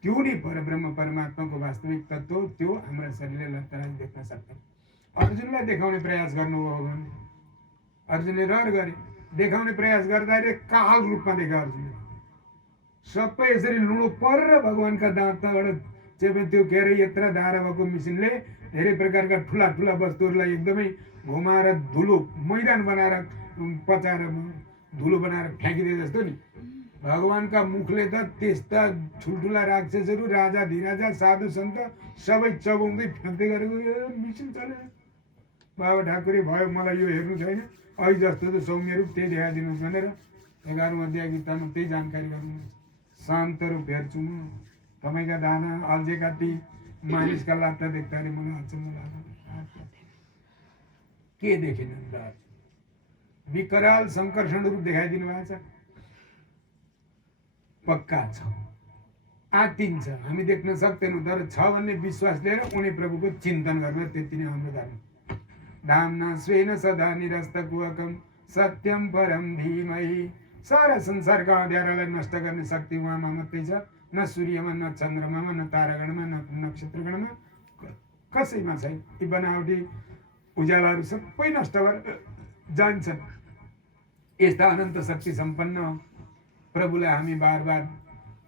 त्यो नै परब्रह्म परमात्माको वास्तविक तत्त्व, त्यो हाम्रा शरीरले लतराज देख्न सक्दैन। अर्जुनलाई देखाउने प्रयास गर्नुभयो भने अर्जुनले रहर गरे, देखाउने प्रयास गर्दाखेरि काल रूपमा देखा अर्जुनले। सबै यसरी लुडो परेर भगवान्का दाँतबाट चाहिँ त्यो के अरे यत्र धारा भएको मिसिनले धेरै प्रकारका ठुला ठुला वस्तुहरूलाई एकदमै घुमाएर धुलो मैदान बनाएर पचाएर धुलो बनाएर फ्याँकिदिए जस्तो नि। भगवान्का मुखले त त्यस्ता ठुल्ठुला राक्षसहरू, राजा धिराजा, साधु सन्त सबै चबाउँदै फ्याँक्दै गरेको यो मिसिन चले। बाबा ठाकुरे भयो, मलाई यो हेर्नु छैन, अहिले जस्तो त सौम्य रूप त्यही देखाइदिनुहोस् भनेर 11औं अध्याय गीतामा त्यही जानकारी गर्नुहुन्छ। शान्त रूप हेर्छु म, तपाईँका दाना अल्झेका ती मानिसका लात्ता देख्दाखेरि मलाई अचम्म लाग्यो। के देखेनन् त? विकराल सङ्कर्षण रूप देखाइदिनु भएको छ। पक्का छ, आतिन्छ, हामी देख्न सक्दैनौँ, तर छ भन्ने विश्वास लिएर उनी प्रभुको चिन्तन गर्नु, त्यति नै हाम्रो धर्म। धामना स्वेन सदा निरस्तकुहकम सत्यम परम धीमहि। सारा संसारका अँध्यारालाई नष्ट गर्ने शक्ति उहाँमा मात्रै छ। न सूर्यमा, न चन्द्रमामा, न तारागणमा, न नक्षत्रगणमा, कसैमा छैन। यी बनावटी उज्यालाहरू सबै नष्ट भएर जान्छन्। यस्ता अनन्त शक्ति सम्पन्न प्रभुलाई हामी बार बार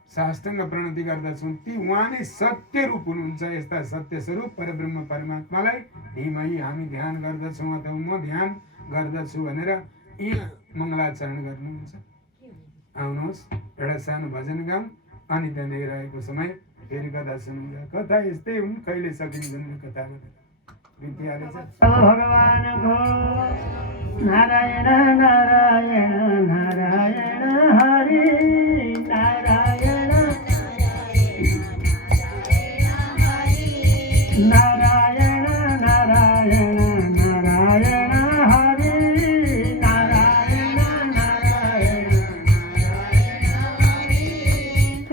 साष्टाङ्ग प्रणति गर्दछौँ। ती उहाँ नै सत्य रूप हुनुहुन्छ। यस्ता सत्य स्वरूप परब्रह्म परमात्मालाई धीमहि हामी ध्यान गर्दछौँ अथवा म ध्यान गर्दछु भनेर यहाँ मङ्गलाचरण गर्नुहुन्छ। आउनुहोस् एउटा सानो भजन गाउँ, अनि त्यहाँदेखि रहेको समय फेरि कथा सुनिन्छ। कथा यस्तै हुन्, कहिले सकिन्छन् कथा विद्यालय छ। भगवानको नारायण नारायण नारायण हरि नारायण नारायण नारायण नारायण हरि नारायण नारायण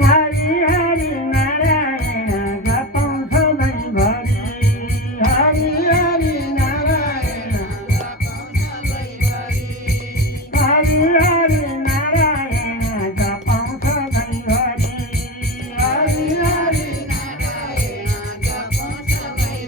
हरि हरि नारायण जपौँ सधैँभरि। हरि हरि नारायण हरि हरि नारायण जपौँ सधैँभरि। हरि हरि नारायण जपौँ सधैँभरि।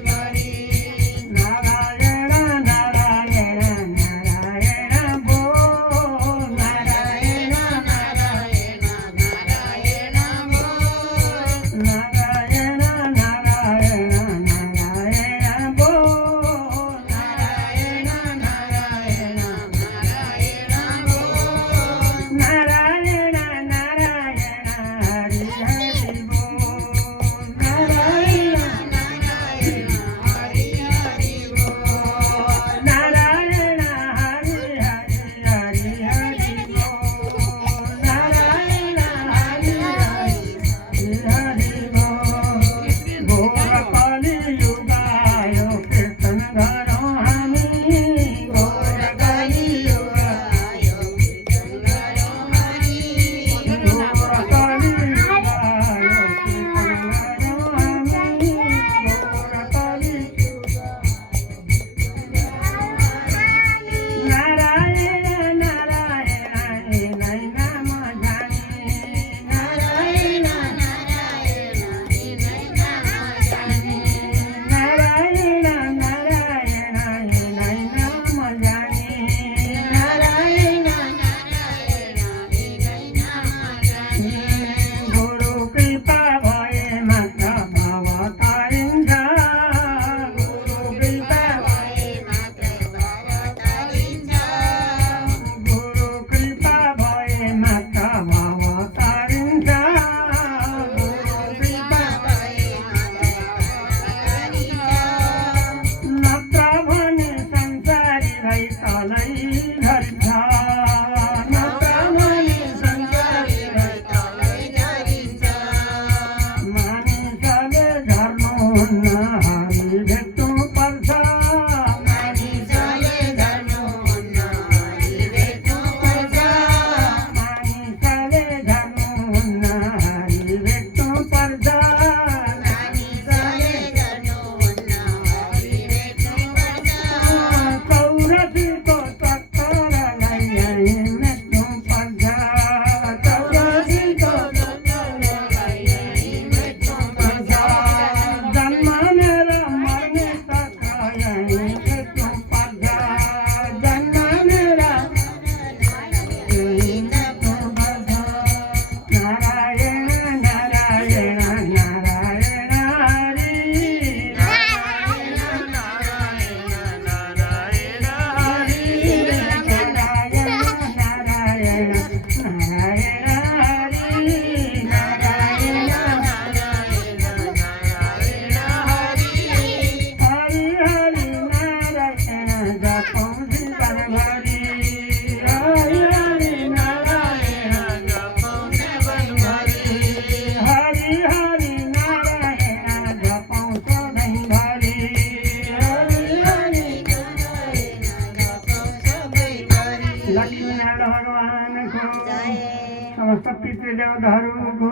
धरुको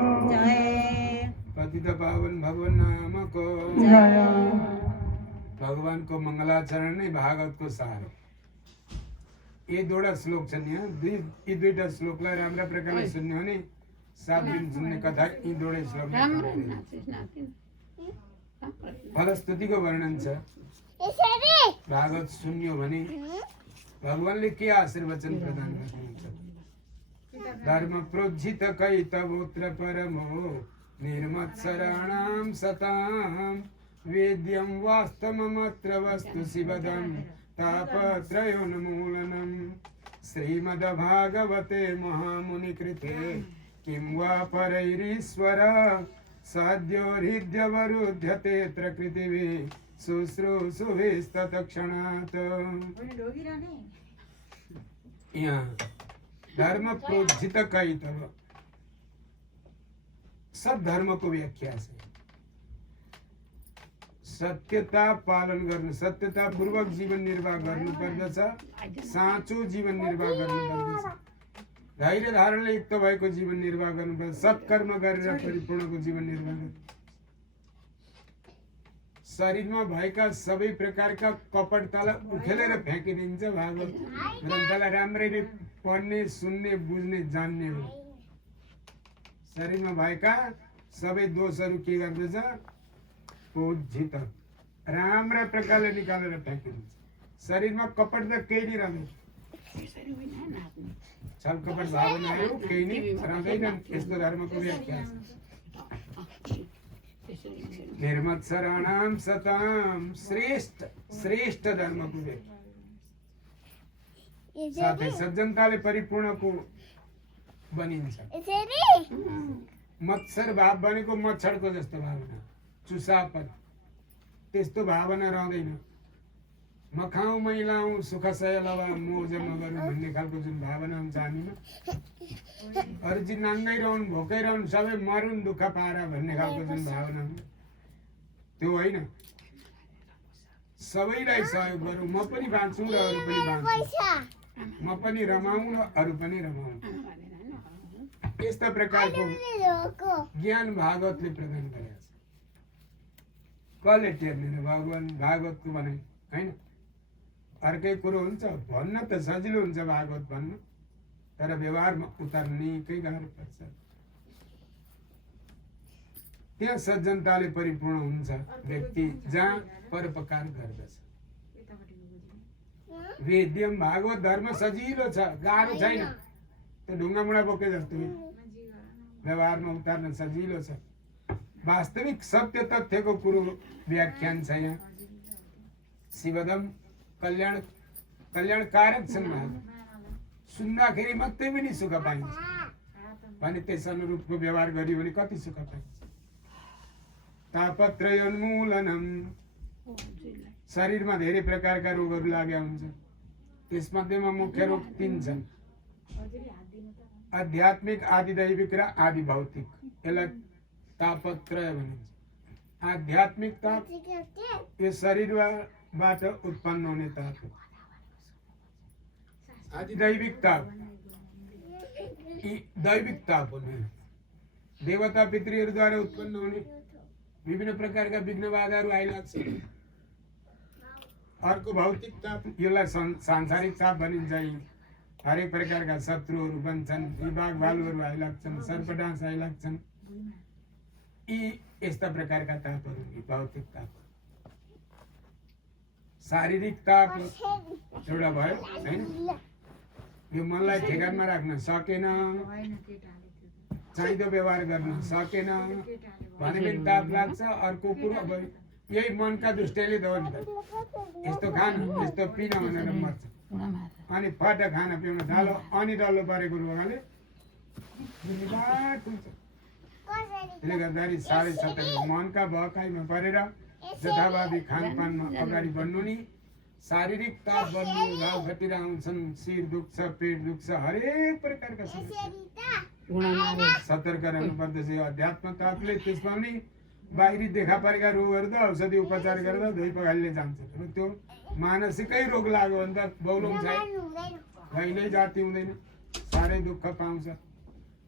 पतित पावन भगवान नामको जय भगवानको मङ्गलाचरण नै भागवतको सार हो। यी दुईवटा श्लोक छन् यहाँ। यी दुईटा श्लोकलाई राम्रा प्रकारले सुन्यो भने 7 दिन सुन्ने कथा यी दुईवटै श्लोक। फलस्तुतिको वर्णन छ। भागवत सुन्यो भने भगवानले के आशीर्वचन प्रदान गर्नुहुन्छ। धर्म प्रोज्झित कैतवोत्र परमो निर्मत्सराणां सतां वेद्यं वास्तवमत्र वस्तु शिवदं तापत्रयोन्मूलनं श्रीमद्भागवते महामुनिकृते किं वा परैरीश्वर साध्यो हृद्यवरुध्यतेऽत्र कृतिवे शुश्रूषुभिस्तत्क्षणात्। यहाँ धर्म प्रोज्झित कैतव सब धर्म को व्याख्या है। सत्यता पालन गर्नु, सत्यता पूर्वक जीवन निर्वाह गर्नु पर्दछ। साँचो जीवन निर्वाह गर्नु पर्दछ। धैर्य धारणले युक्त भएको जीवन निर्वाह गर्नुपर्छ। सत्कर्म गरेर परिपूर्णको जीवन निर्वाह गर्नु। शरीरमा भएका सबै प्रकारका कपटतालाई उखेलेर फ्याँकिदिन्छ। भागवत ग्रन्थलाई राम्ररी पढ्ने, सुन्ने, बुझ्ने, जान्ने हो। शरीरमा भएका सबै दोषहरू के गर्दछ? प्रोज्झित राम्रा प्रकारले निकालेर फ्याँकिदिन्छ। शरीरमा कपट त केही नै रहँदैन। छल कपट भावनाहरू केही नै रहँदैन। यस्तो धर्मको व्याख्या छ। निर्मत्सराणां सतां श्रेष्ठ धर्मको व्याख्या। साथै सज्जनताले परिपूर्णको बनिन्छ। मत्सर भाव बनेको मच्छरको जस्तो भावना, चुसापन, त्यस्तो भावना रहँदैन। म खाउँ मैलाउँ सुखसय लवा मोज नगरौँ भन्ने खालको जुन भावना हुन्छ हामीमा, अरू चाहिँ नाङ्गै रहन्, भोकै रहन्, सबै मरुन् दुःख पारा भन्ने खालको जुन भावना हुन्छ त्यो होइन। सबैलाई सहयोग गरौँ, म पनि बाँच्छु र अरू पनि बाँच्छन्, म पनि रमाउँ र अरू पनि रमाउँ। यस्ता प्रकारको ज्ञान भागवतले प्रदान गरेको छ। कसले टेर्ने भगवान भागवतको भने होइन। अर्कै कुरो हुन्छ भन्न त सजिलो हुन्छ भागवत भन्न, तर व्यवहारमा उतार्न निकै गाह्रो पर्छ। त्यहाँ सज्जनताले परिपूर्ण हुन्छ व्यक्ति जहाँ परोपकार गर्दछ। वेद्यम भागवत धर्म सजिलो छ, गाह्रो छैन। त्यो ढुङ्गा मुढा बोके जस्तो व्यवहारमा उतार्न सजिलो छ। वास्तविक सत्य तथ्यको कुरो व्याख्यान छ यहाँ। शिवदम कल्याणकारक छन्। सुन्दाखेरि मात्रै पनि सुख पाइन्छ भने त्यस अनुरूपको व्यवहार गरियो भने कति सुख पाइन्छ। तापत्रयोन्मूलनम शरीरमा धेरै प्रकारका रोगहरू लागेका हुन्छ। त्यसमध्येमा मुख्य रोग 3 छन्। आध्यात्मिक, आदिदैविक र आदि भौतिक। यसलाई तापत्रय भनिन्छ। आध्यात्मिक ताप यो शरीरबाट उत्पन्न हुने ताप हो। आदिदैविक ताप यी दैविक ताप हुने, देवता पितृहरूद्वारा उत्पन्न हुने विभिन्न प्रकारका विघ्न बाधाहरू आइलाग्छ। अर्को भौतिक ताप, यसलाई सांसारिक ताप भनिन्छ। हरेक प्रकारका शत्रुहरू बन्छन्, बाघ भालुहरू आइलाग्छन्, सर्पडाँस आइलाग्छन्। यी यस्ता प्रकारका तापहरू भौतिक ताप। शारीरिक ताप एउटा भयो हैन। यो मनलाई ठेगानमा राख्न सकेन, चाहिँदो व्यवहार गर्न सकेन भने पनि ताप लाग्छ। अर्को कुरो अब यही मनका दुष्टले त हो नि त, यस्तो खान यस्तो पिन भनेर मर्छ। अनि फट खाना पिउन थालो, अनि डल्लो परेको रोगले त्यसले गर्दाखेरि 70.5 मनका बहकाइमा परेर जथाभावी खानपानमा अगाडि बढ्नु नि। शारीरिक ताप बढ्नु, घाउ खटिरा आउँछन्, शिर दुख्छ, पेट दुख्छ, हरेक प्रकारका समस्या। सतर्क रहनु पर्दछ। अध्यात्म तापले त्यसमा पनि बाहिरी देखा परेका रोगहरू त औषधि उपचार गरेर धोइ पखालीले जान्छ। र त्यो मानसिकै रोग लाग्यो भने त बौलौँ छैन, कहिल्यै जाति हुँदैन, साह्रै दुःख पाउँछ।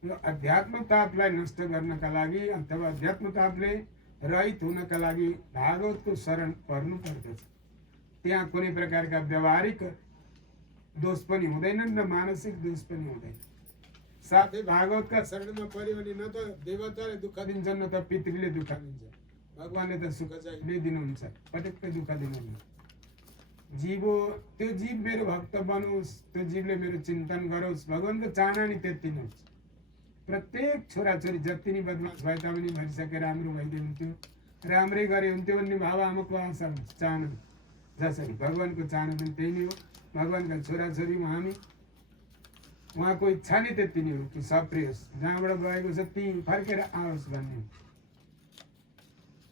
यो अध्यात्मतापलाई नष्ट गर्नका लागि अथवा अध्यात्मतापले रहित हुनका लागि भागवतको शरण पर्नु पर्दछ। त्यहाँ कुनै प्रकारका व्यावहारिक दोष पनि हुँदैनन् र मानसिक दोष पनि हुँदैन। साथै भागवतका शरणमा पर्यो भने न त देवताले दुःख दिन्छन् न त पितृले दुःख दिन्छ। भगवानले त सुख चाहिँ दिनुहुन्छ, पटक्कै दुःख दिनुहुन्न। त्यो जीव मेरो भक्त बनोस्, त्यो जीवले मेरो चिन्तन गरोस्, भगवानको चाहना नि त्यति नै हुन्छ। प्रत्येक छोराछोरी जति नै बदमास भए तापनि भनिसके राम्रो भइदियो हुन्थ्यो, राम्रै गरे हुन्थ्यो भन्ने बाबाआमाको आशा हुन्छ, चाहना। जसरी भगवानको चाहना पनि त्यही नै हो। भगवानका छोराछोरी हामी, उहाँको इच्छा नै त्यति नै हो कि सप्रियोस्, जहाँबाट गएको छ त्यहीँ फर्केर आओस् भन्ने।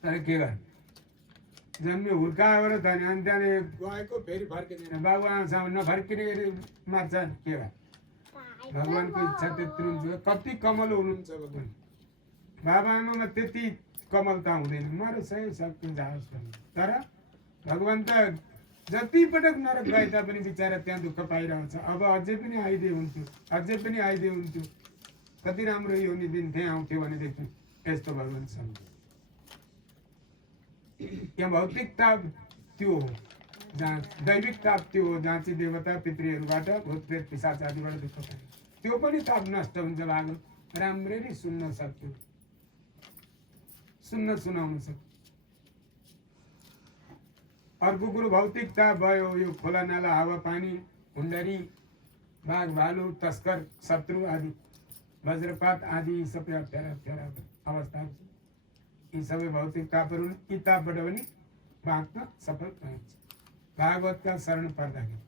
तर के गर्नु, जन्मे हुर्काएर त अनि त्यहाँले गएको फेरि फर्किँदैन, बाबुआमासँग नफर्किने गरी मार्छ, के गर्नु। भगवानको इच्छा त्यति हुन्छ। कति कमल हुनुहुन्छ भगवान, बाबाआमामा त्यति कमलता हुँदैन, मरोस् है सबको जाओस् भन्ने। तर भगवान त जति पटक नरक गए तापनि बिचरा त्यहाँ दुःख पाइरहेछ। अब अझै पनि आइदिए हुन्थ्यो, अझै पनि आइदिए हुन्थ्यो, कति राम्रो योनि दिन्थे आउँथ्यो भनेदेखि। यस्तो भगवान सम्झ। यहाँ भौतिक ताप त्यो हो, जहाँ दैविक ताप त्यो हो, जहाँ चाहिँ देवता पितृहरूबाट भूत प्रेत पिशाच आदिबाट दुःख पाइन्छ। त्यो पनि ताप नष्ट हुन्छ भागवत राम्ररी सुन्न सक्यो, सुनाउन सक्यो। अर्को कुरो भौतिक ताप भयो, यो खोला नाला हावा पानी हुन्डरी बाघ भालु तस्कर शत्रु आदि वज्रपात आदि सबै अप्ठ्यारा अवस्थाहरू छन्। यी सबै भौतिक तापहरू, यी तापबाट पनि बाँच्न सफल पाइन्छ भागवतका शरण पर्दाखेरि।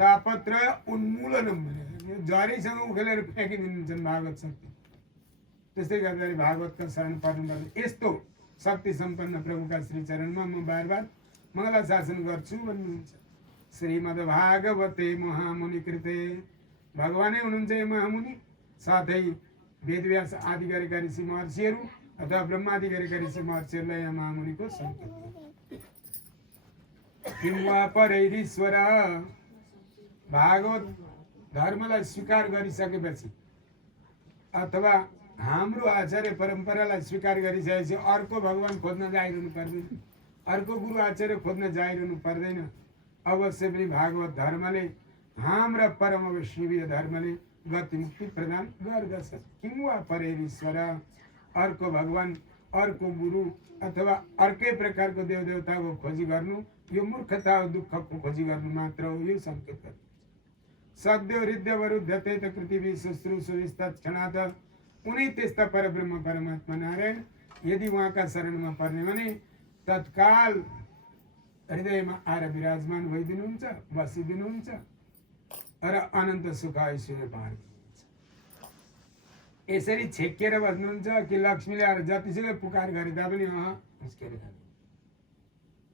तापत्रय उन्मूलनम भने जरैसँग उखेलेर फ्याँकिदिन्छन् भागवत शक्ति। त्यस्तै गर्दाखेरि भागवतका शरण पर्नुपर्छ। यस्तो शक्ति सम्पन्न प्रभुका श्री चरणमा म बार बार मङ्गलाशासन गर्छु भन्नुहुन्छ। श्रीमद्भागवते महामुनि कृते, भगवानै हुनुहुन्छ यो महामुनि। साथै वेदव्यास आदि गरेका ऋषि महर्षिहरू अथवा ब्रह्मादि गरेका ऋषि महर्षिहरूलाई यहाँ महामुनिको सङ्केत। किं वा परैरीश्वर, भागवत धर्मलाई स्वीकार गरिसकेपछि अथवा हाम्रो आचार्य परम्परालाई स्वीकार गरिसकेपछि अर्को भगवान खोज्न जाइरहनु पर्दैन, अर्को गुरु आचार्य खोज्न जाइरहनु पर्दैन। अवश्य पनि भागवत धर्मले, हाम्रा परम वैष्णवीय धर्मले गति मुक्ति प्रदान गर्दछ। किं वा परैरीश्वर, अर्को भगवान, अर्को गुरु अथवा अर्कै प्रकारको देवदेवताको खोजी गर्नु यो मूर्खता हो, दुःखको खोजी गर्नु मात्र हो, यो सङ्केत गर्छ। सद्यो हृदय वरुध्यते त पृथ्वी शुश्रूषुविस्ता क्षणात, उनी त्यस्ता परब्रह्म परमात्मा नारायण यदि उहाँका शरणमा पर्ने भने तत्काल हृदयमा आएर विराजमान भइदिनुहुन्छ, बसिदिनुहुन्छ र अनन्त सुख ऐश्वर्य पार्नुहुन्छ। यसरी छेकिएर बस्नुहुन्छ कि लक्ष्मीले आएर जतिसुकै पुकार गरे तापनि मुस्केर जाने।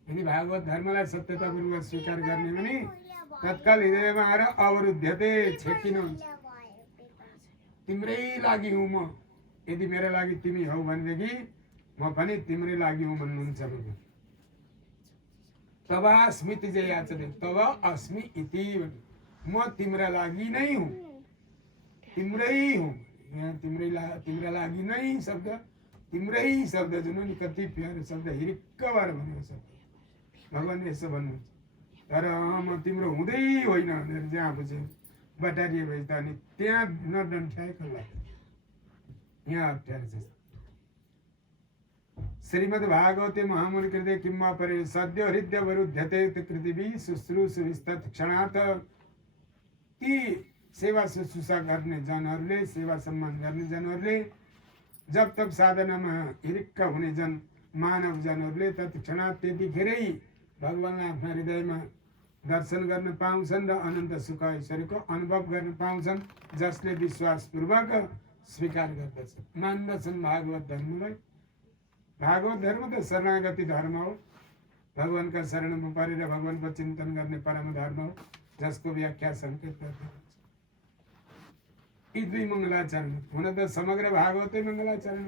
यदि भागवत धर्मलाई सत्यतापूर्वक स्वीकार गर्ने भने तत्काल हृदयमा आएर अवरुद्धते, छेकिनुहुन्छ। तिम्रै लागि हुँ म, यदि मेरो लागि तिमी हौ भनेदेखि म पनि तिम्रै लागि हुँ भन्नुहुन्छ भगवान। तब अस्मिति जय याचते, तब अस्मि इति, म तिम्रा लागि नै हुँ, तिम्रै हुँ। यहाँ तिम्रा लागि नै शब्द, तिम्रै शब्द जुन नि कति प्यारो शब्द, हिरिक्क भएर भनेको शब्द भगवानले यसो भन्नुहुन्छ। तर म तिम्रो हुँदै होइन भनेर जहाँ बुझ्यो बटारिए भए त अनि त्यहाँ नडन्ठ्याए खल्ला, यहाँ अप्ठ्यारो छ। श्रीमद्भागवते महामुनि कृते किं वा परे, सद्यो हृदय वरुध्यते पृथ्वी शुश्रूषुविस्तत् क्षणात्, ती सेवा शुश्रूषा गर्ने जनहरूले, सेवा सम्मान गर्ने जनहरूले, जब तब साधनामा हिरिक्क हुने जन मानव जनहरूले तत्क्षणात् त्यतिखेरै भगवानलाई आफ्ना हृदयमा दर्शन गर्न पाउँछन् र अनन्त सुख ऐश्वर्यको अनुभव गर्न पाउँछन्, जसले विश्वासपूर्वक स्वीकार गर्दछ, मान्दछन् भागवत धर्मलाई। भागवत धर्म त शरणागति धर्म हो, भगवानका शरणमा परेर भगवानको चिन्तन गर्ने परम धर्म हो, जसको व्याख्या सङ्केत गर्दछ। यी दुई मङ्गलाचरण हुन त समग्र भागवतै मङ्गलाचरण।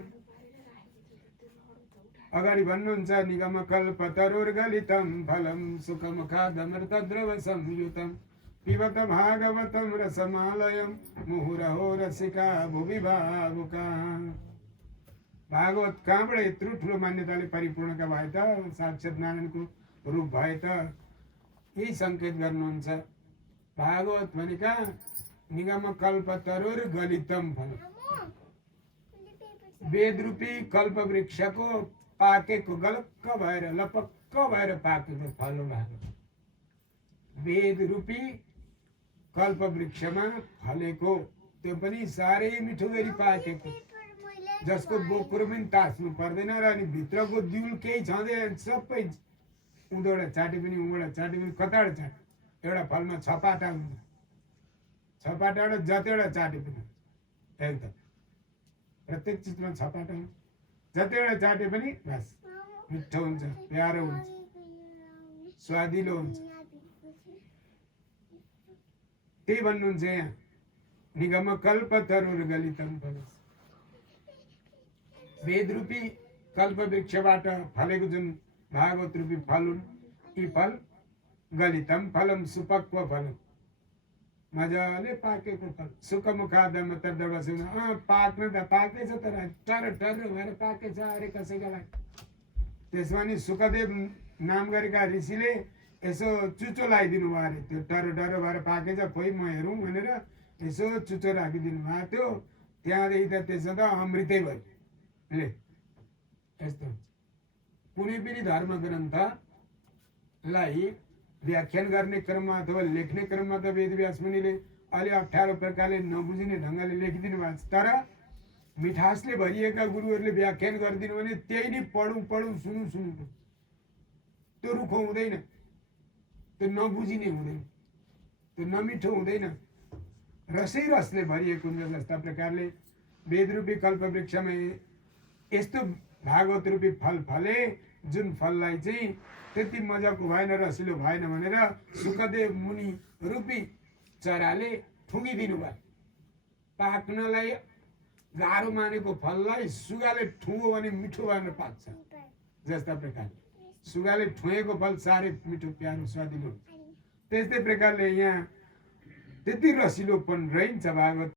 अगाडि भन्नुहुन्छ निगम कल्पतरुर्गलितं फलं सुखमुखादमृतद्रव संयुतं पिबत भागवतम रसमालयम मुहुरहो रसिका भुवि भावुका। भागवत कहाँबाट यत्रो ठुलो मान्यताले परिपूर्णका भए त, साक्षात् नारायणको रूप भए त? यही सङ्केत गर्नुहुन्छ। भागवत भनेका निगम कल्पतरुर गलितम फल, वेद रूपी कल्प वृक्षको पाकेको गलक्क भएर लपक्क भएर पाकेको फल हो भागवत। वेद रूपी कल्प वृक्षमा फलेको, त्यो पनि साह्रै मिठो गरी पाकेको, जसको बोक्रो पनि तास्नु पर्दैन र अनि भित्रको दिउल केही छँदैन, सबै उँधोबाट चाटे पनि उँभोबाट चाटे पनि कताबाट चाटे, एउटा फलमा छपाटा हुन्छ, छपाटाबाट जतिवटा चाटे पनि एकदम प्रत्येक चिजमा छपाटा हुन्छ, जतिवटा चाटे पनि बस मिठो हुन्छ, प्यारो हुन्छ, स्वादिलो हुन्छ। त्यही भन्नुहुन्छ यहाँ, निगम कल्प तरुर गलितम फल। वेद रूपी कल्प वृक्षबाट फलेको जुन भागवत रूपी फल हुन्, यी फल गलितम फलम सुपक्व फलम, मजाले पाकेको फल। सुखमुखादम तर्दवसुन, पाक्न त पाकेछ तर टर टर भएर पाकेछ अरे कसैका लागि। त्यसमा नि सुखदेव नाम गरेका ऋषिले यसो चुचो लगाइदिनु भयो अरे, त्यो टर टर भएर पाकेछ खोइ म हेरौँ भनेर यसो चुचो राखिदिनु भएको थियो। त्यहाँदेखि त त्यसमा त अमृतै भयो ले। यस्तो कुनै पनि धर्म ग्रन्थलाई व्याख्यान गर्ने क्रममा अथवा लेख्ने क्रममा त वेदव्यास मुनिले अलि अप्ठ्यारो प्रकारले नबुझिने ढङ्गले लेखिदिनु भएको छ, तर मिठासले भरिएका गुरुहरूले व्याख्यान गरिदिनु भने त्यही नै पढौँ पढौँ सुनौँ सुनौँ, त्यो रुखो हुँदैन, त्यो नबुझिने हुँदैन, त्यो नमिठो हुँदैन, रसै रसले भरिएको हुन्छ। जस्ता प्रकारले वेदरूपी कल्पवृक्षमा यस्तो भागवत रूपी फल फले, जुन फललाई चाहिँ त्यति मजाको भएन, रसिलो भएन भनेर सुखदेव मुनि रूपी चराले ठुङ्गिदिनु भयो। पाक्नलाई गाह्रो मानेको फललाई सुगाले ठुङ्गो भने मिठो भएर पाक्छ। जस्ता प्रकारले सुगाले ठुँगेको फल साह्रै मिठो प्यारो स्वादिलो हुन्छ। त्यस्तै प्रकारले यहाँ त्यति रसिलोपन रहन्छ भागवत